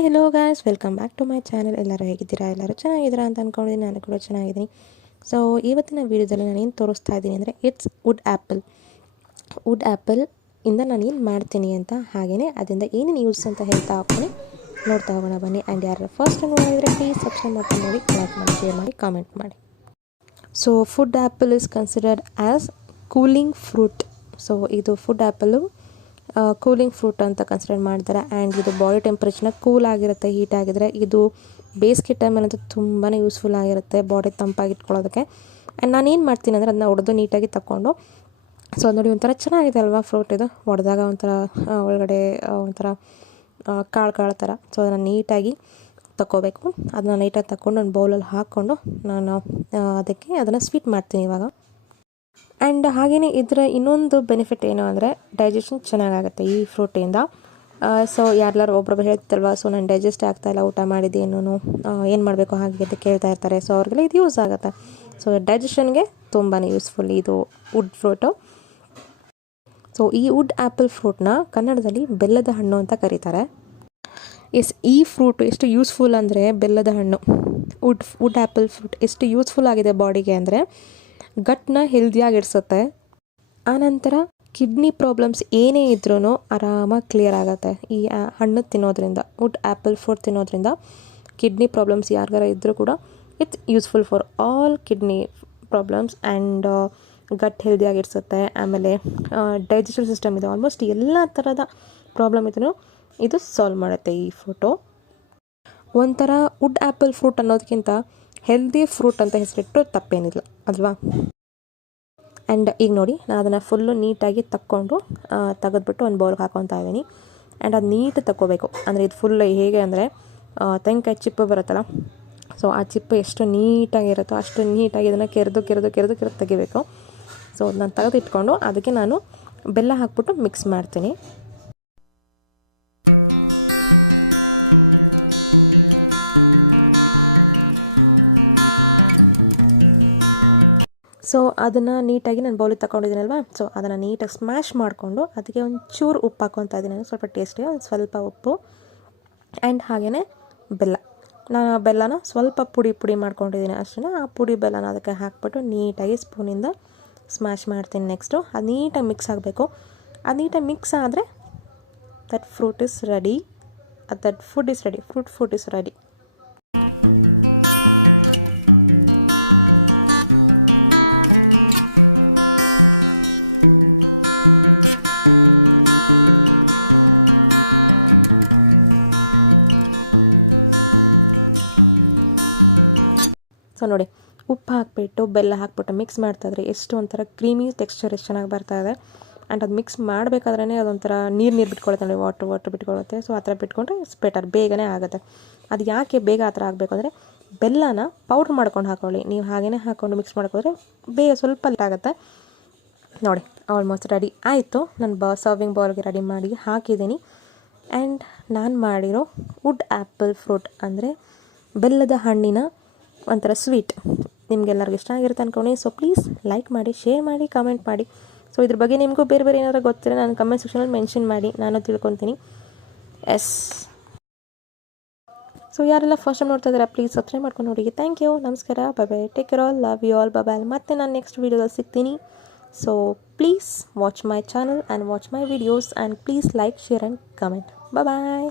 Hi hello guys welcome back to my channel ಎಲ್ಲರೂ ಹೇಗಿದ್ದೀರಾ? ಎಲ್ಲರೂ ಚೆನ್ನಾಗಿದ್ದೀರಾ ಅಂತ ಅಂದ್ಕೊಂಡಿದ್ದೀನಿ ನಾನು ಕೂಡ ಚೆನ್ನಾಗಿದ್ದೀನಿ. ಸೊ ಇವತ್ತಿನ ವೀಡಿಯೋದಲ್ಲಿ ನಾನು ಏನು ತೋರಿಸ್ತಾ ಇದ್ದೀನಿ ಅಂದರೆ it's wood apple wood apple ಇಂದ ನಾನು ಏನು ಮಾಡ್ತೀನಿ ಅಂತ ಹಾಗೆಯೇ ಅದರಿಂದ ಏನೇನು ಯೂಸ್ ಅಂತ ಹೇಳ್ತಾ ಹೋಗ್ತೀನಿ. ನೋಡ್ತಾ ಹೋಗೋಣ, ಬನ್ನಿ. ಆ್ಯಂಡ್ ಯಾರು ಫಸ್ಟ್ ನೋಡಿದರೆ ಪ್ಲೀಸ್ ಸಬ್ಸ್ಕ್ರೈಬ್ ಮಾಡ್ಕೊಂಡು ನೋಡಿ ಲೈಕ್ ಮಾಡಿ ಶೇರ್ ಮಾಡಿ ಕಾಮೆಂಟ್ ಮಾಡಿ. So food apple is considered as cooling fruit so ಇದು ಫುಡ್ ಆ್ಯಪಲು ಕೂಲಿಂಗ್ ಫ್ರೂಟ್ ಅಂತ ಕನ್ಸಿಡರ್ ಮಾಡ್ತಾರೆ. ಆ್ಯಂಡ್ ಇದು ಬಾಡಿ ಟೆಂಪ್ರೇಚರ್ನ ಕೂಲ್ ಆಗಿರುತ್ತೆ ಹೀಟ್ ಆಗಿದ್ರೆ. ಇದು ಬೇಸಿಗೆ ಟೈಮಲ್ಲಂತೂ ತುಂಬಾ ಯೂಸ್ಫುಲ್ ಆಗಿರುತ್ತೆ ಬಾಡಿ ತಂಪಾಗಿ ಇಟ್ಕೊಳ್ಳೋದಕ್ಕೆ. ಆ್ಯಂಡ್ ನಾನು ಏನು ಮಾಡ್ತೀನಿ ಅಂದರೆ ಅದನ್ನ ಹೊಡೆದು ನೀಟಾಗಿ ತಗೊಂಡು ಸೊ ನೋಡಿ ಒಂಥರ ಚೆನ್ನಾಗಿದೆ ಅಲ್ವಾ ಫ್ರೂಟ್ ಇದು? ಒಡೆದಾಗ ಒಂಥರ ಒಳಗಡೆ ಒಂಥರ ಕಾಳು ಕಾಳು ಥರ ಸೊ ಅದನ್ನು ನೀಟಾಗಿ ತಗೋಬೇಕು ಅದನ್ನ ನೀಟಾಗಿ ತಗೊಂಡು ಒಂದು ಬೌಲಲ್ಲಿ ಹಾಕ್ಕೊಂಡು ನಾನು ಅದಕ್ಕೆ ಅದನ್ನು ಸ್ವೀಟ್ ಮಾಡ್ತೀನಿ ಇವಾಗ. ಆ್ಯಂಡ್ ಹಾಗೆಯೇ ಇದರ ಇನ್ನೊಂದು ಬೆನಿಫಿಟ್ ಏನು ಅಂದರೆ ಡೈಜೆಷನ್ ಚೆನ್ನಾಗಾಗುತ್ತೆ ಈ ಫ್ರೂಟಿಂದ ಸೊ ಯಾರ್ಲಾರು ಒಬ್ಬೊಬ್ರು ಹೇಳ್ತಲ್ವ ಸೊ ನಾನು ಡೈಜೆಸ್ಟ್ ಆಗ್ತಾಯಿಲ್ಲ ಊಟ ಮಾಡಿದ್ದೇನು ಏನು ಮಾಡಬೇಕು ಹಾಗೆ ಅಂತ ಕೇಳ್ತಾ ಇರ್ತಾರೆ. ಸೊ ಅವ್ರಿಗೆಲ್ಲ ಇದು ಯೂಸ್ ಆಗುತ್ತೆ. ಸೊ ಡೈಜೆಷನ್ಗೆ ತುಂಬಾ ಯೂಸ್ಫುಲ್ ಇದು ವುಡ್ ಫ್ರೂಟು ಸೊ ಈ ವುಡ್ ಆ್ಯಪಲ್ ಫ್ರೂಟ್ನ ಕನ್ನಡದಲ್ಲಿ ಬೆಲ್ಲದ ಹಣ್ಣು ಅಂತ ಕರೀತಾರೆ. ಎಸ್ ಈ ಫ್ರೂಟ್ ಎಷ್ಟು ಯೂಸ್ಫುಲ್ ಅಂದರೆ ಬೆಲ್ಲದ ಹಣ್ಣು. ವುಡ್ ವುಡ್ ಆ್ಯಪಲ್ ಫ್ರೂಟ್ ಎಷ್ಟು ಯೂಸ್ಫುಲ್ ಆಗಿದೆ ಬಾಡಿಗೆ ಅಂದರೆ ಗಟ್ನ ಹೆಲ್ದಿಯಾಗಿಡ್ಸುತ್ತೆ ಆನಂತರ ಕಿಡ್ನಿ ಪ್ರಾಬ್ಲಮ್ಸ್ ಏನೇ ಇದ್ರೂ ಆರಾಮಾಗಿ ಕ್ಲಿಯರ್ ಆಗುತ್ತೆ. ಈ ಹಣ್ಣು ತಿನ್ನೋದ್ರಿಂದ ವುಡ್ ಆ್ಯಪಲ್ ಫ್ರೂಟ್ ತಿನ್ನೋದ್ರಿಂದ ಕಿಡ್ನಿ ಪ್ರಾಬ್ಲಮ್ಸ್ ಯಾರಿಗಾರ ಇದ್ದರೂ ಕೂಡ it's useful for all kidney problems and gut ಹೆಲ್ದಿಯಾಗಿ ಇಡಿಸುತ್ತೆ ಆಮೇಲೆ ಡೈಜೆಸ್ಟಿವ್ ಸಿಸ್ಟಮ್ ಇದೆ ಆಲ್ಮೋಸ್ಟ್ ಎಲ್ಲ ಥರದ ಪ್ರಾಬ್ಲಮ್ ಇದ್ರೂ ಇದು ಸಾಲ್ವ್ ಮಾಡುತ್ತೆ ಈ ಫೋಟೋ ಒಂಥರ ವುಡ್ ಆ್ಯಪಲ್ ಫ್ರೂಟ್ ಅನ್ನೋದಕ್ಕಿಂತ ಹೆಲ್ದಿ ಫ್ರೂಟ್ ಅಂತ ಹೆಸರಿಟ್ಟು ತಪ್ಪೇನಿಲ್ಲ, ಅಲ್ವಾ? ಆ್ಯಂಡ್ ಈಗ ನೋಡಿ, ನಾನು ಅದನ್ನು ಫುಲ್ಲು ನೀಟಾಗಿ ತಕ್ಕೊಂಡು ತೆಗೆದ್ಬಿಟ್ಟು ಒಂದು ಬೌಲ್ಗೆ ಹಾಕೊತಾ ಇದ್ದೀನಿ. ಆ್ಯಂಡ್ ಅದು ನೀಟ್ ತಗೋಬೇಕು ಅಂದರೆ ಇದು ಫುಲ್ ಹೇಗೆ ಅಂದರೆ ತೆಂಕಾಯಿ ಚಿಪ್ಪು ಬರುತ್ತಲ್ಲ? ಸೊ ಆ ಚಿಪ್ಪು ಎಷ್ಟು ನೀಟಾಗಿರುತ್ತೋ ಅಷ್ಟು ನೀಟಾಗಿ ಇದನ್ನು ಕೆರೆದು ಕೆರೆದು ಕೆರೆದು ಕೆರೆದು ತೆಗಿಬೇಕು. ಸೊ ನಾನು ತೆಗೆದು ಇಟ್ಕೊಂಡು ಅದಕ್ಕೆ ನಾನು ಬೆಲ್ಲ ಹಾಕ್ಬಿಟ್ಟು ಮಿಕ್ಸ್ ಮಾಡ್ತೀನಿ. ಸೊ ಅದನ್ನು ನೀಟಾಗಿ ನಾನು ಬೌಲಿಗೆ ತಗೊಂಡಿದ್ದೀನಲ್ವಾ ಸೊ ಅದನ್ನು ನೀಟಾಗಿ ಸ್ಮ್ಯಾಶ್ ಮಾಡಿಕೊಂಡು ಅದಕ್ಕೆ ಒಂಚೂರು ಚೂರು ಉಪ್ಪು ಹಾಕ್ಕೊತಾ ಇದ್ದೀನಿ. ಸ್ವಲ್ಪ ಟೇಸ್ಟಿಗೆ ಒಂದು ಸ್ವಲ್ಪ ಉಪ್ಪು ಆ್ಯಂಡ್ ಹಾಗೆಯೇ ಬೆಲ್ಲ. ನಾನು ಬೆಲ್ಲನ ಸ್ವಲ್ಪ ಪುಡಿ ಪುಡಿ ಮಾಡ್ಕೊಂಡಿದ್ದೀನಿ ಅಷ್ಟೇ ಆ ಪುಡಿ ಬೆಲ್ಲನ ಅದಕ್ಕೆ ಹಾಕ್ಬಿಟ್ಟು ನೀಟಾಗಿ ಸ್ಪೂನಿಂದ ಸ್ಮ್ಯಾಶ್ ಮಾಡ್ತೀನಿ ನೆಕ್ಸ್ಟು ಅದು ನೀಟಾಗಿ ಮಿಕ್ಸ್ ಆಗಬೇಕು. ಅದು ನೀಟಾಗಿ ಮಿಕ್ಸ್ ಆದರೆ that fruit is ready that food is ready fruit food is ready so ನೋಡಿ, ಉಪ್ಪು ಹಾಕ್ಬಿಟ್ಟು, ಬೆಲ್ಲ ಹಾಕ್ಬಿಟ್ಟು ಮಿಕ್ಸ್ ಮಾಡ್ತಾಯಿದ್ರೆ ಎಷ್ಟು ಒಂಥರ ಕ್ರೀಮಿ ಟೆಕ್ಸ್ಚರ್ ಎಷ್ಟು ಚೆನ್ನಾಗಿ ಬರ್ತಾ ಇದೆ ಆ್ಯಂಡ್ ಅದು ಮಿಕ್ಸ್ ಮಾಡಬೇಕಾದ್ರೆ ಅದೊಂಥರ ನೀರು ನೀರು ಬಿಟ್ಕೊಳುತ್ತೆ ನೋಡಿ ವಾಟ್ರ್ ವಾಟ್ರ್ ಬಿಟ್ಕೊಳ್ಳುತ್ತೆ ಸೊ ಆ ಥರ ಬಿಟ್ಕೊಂಡ್ರೆ ಇಟ್ಸ್ ಬೇಗನೆ ಆಗುತ್ತೆ. ಅದು ಯಾಕೆ ಬೇಗ ಆ ಥರ ಆಗಬೇಕು ಅಂದರೆ, ಬೆಲ್ಲನ ಪೌಡ್ರ್ ಮಾಡ್ಕೊಂಡು ಹಾಕೊಳ್ಳಿ. ನೀವು ಹಾಗೇ ಹಾಕ್ಕೊಂಡು ಮಿಕ್ಸ್ ಮಾಡ್ಕೊಂಡ್ರೆ ಬೇಗ ಸ್ವಲ್ಪ ಆಗುತ್ತೆ. ನೋಡಿ ಆಲ್ಮೋಸ್ಟ್ ರೆಡಿ ಆಯಿತು. ನಾನು ಬ ಸರ್ವಿಂಗ್ ಬೌಲ್ಗೆ ರೆಡಿ ಮಾಡಿ ಹಾಕಿದ್ದೀನಿ. ಆ್ಯಂಡ್ ನಾನು ಮಾಡಿರೋ ವುಡ್ ಆ್ಯಪಲ್ ಫ್ರೂಟ್ ಅಂದರೆ, ಬೆಲ್ಲದ ಹಣ್ಣಿನ ಒಂಥರ ಸ್ವೀಟ್. ನಿಮಗೆಲ್ಲರಿಗೂ ಇಷ್ಟ ಆಗಿರುತ್ತೆ ಅಂದ್ಕೊಂಡು ಸೊ ಪ್ಲೀಸ್ ಲೈಕ್ ಮಾಡಿ ಶೇರ್ ಮಾಡಿ ಕಮೆಂಟ್ ಮಾಡಿ. ಸೊ ಇದ್ರ ಬಗ್ಗೆ ನಿಮಗೂ ಬೇರೆ ಬೇರೆ ಏನಾದರೂ ಗೊತ್ತಿರೋ ನಾನು ಕಮೆಂಟ್ ಸೆಕ್ಷನಲ್ಲಿ ಮೆನ್ಷನ್ ಮಾಡಿ. ನಾನು ತಿಳ್ಕೊತೀನಿ. ಎಸ್ ಸೊ ಯಾರೆಲ್ಲ ಫಸ್ಟ್ ಟೈಮ್ ನೋಡ್ತಾ ಇದ್ದಾರೆ ಪ್ಲೀಸ್ ಸಬ್ಸ್ಕ್ರೈಬ್ ಮಾಡ್ಕೊಂಡು ನೋಡಿ. ಥ್ಯಾಂಕ್ ಯು ನಮಸ್ಕಾರ. Bye take care all love you all bye ಮತ್ತೆ ನಾನು ನೆಕ್ಸ್ಟ್ ವೀಡಿಯೋದಲ್ಲಿ ಸಿಗ್ತೀನಿ. So please watch my channel and watch my videos and please like share and comment bye